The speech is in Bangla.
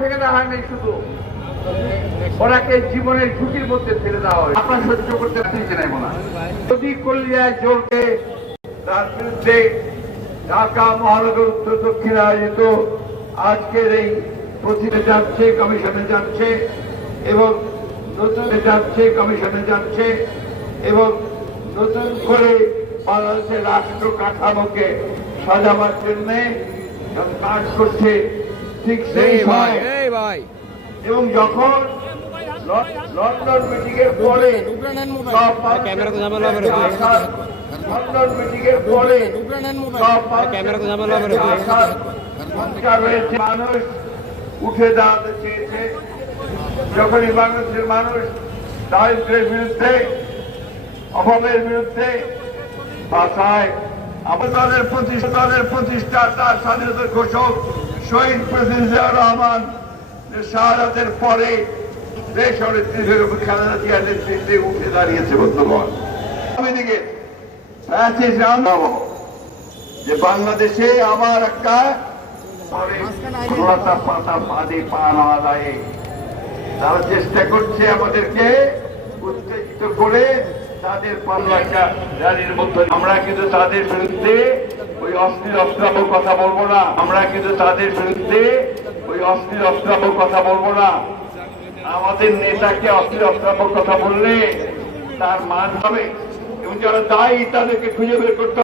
ভেঙে দেওয়া হয়নি শুধু। ওনাকে জীবনের ঝুঁকির মধ্যে ফেলে দেওয়া হয়। আপনার সহ্য করতে পারছি না মনে যদি কলিয়ায় জোরকে তার বিরুদ্ধে ঢাকা মহানগর উত্তর দক্ষিণ আয়োজিত আজকের এই প্রতিবে যাচ্ছে, কমিশনে যাচ্ছে এবং নতুন যাচ্ছে, কমিশনে যাচ্ছে এবং নতুন করে বাংলাদেশের রাষ্ট্র কাঠামোকে সাজাবার জন্যে কাজ করছে ঠিক সেই ভাই এই ভাই এবং যখন লন্ডন মিটিং এর পরে সব ক্যামেরা তো ঝামেলা হবে রে ভাই। আসার- লন্ডন মিটিং এর পরে ক্যামেরা তো ঝামেলা হবে। আসার মানুষ উঠে দাঁড়াতে চেয়েছে যখনই বাংলাদেশের মানুষ দারিদ্রের বিরুদ্ধে অভাবের বিরুদ্ধে ভাষায় আমাদের প্রতিষ্ঠা দলের প্রতিষ্ঠা তার স্বাধীনতার ঘোষক শহীদ প্রেসিডেন্ট জিয়া রহমান শাহাদাতের পরে দেশ নেত্রী বেগম খালেদা জিয়ার নেতৃত্বে উঠে দাঁড়িয়েছে বন্ধুগণ যে বাংলাদেশে আবার একটা লতা পাতা পা তারা চেষ্টা করছে আমাদেরকে উত্তেজিত করে তাদের পাল্লাটা র্যালির মধ্যে আমরা কিন্তু তাদের বিরুদ্ধে ওই অস্থির অস্ত্রাপক কথা বলব না আমরা কিন্তু তাদের বিরুদ্ধে ওই অস্থির অস্ত্রাপক কথা বলব না আমাদের নেতাকে অস্থির অস্ত্রাপক কথা বললে তার মান হবে এবং যারা দায়ী, তাদেরকে খুঁজে বের করতে।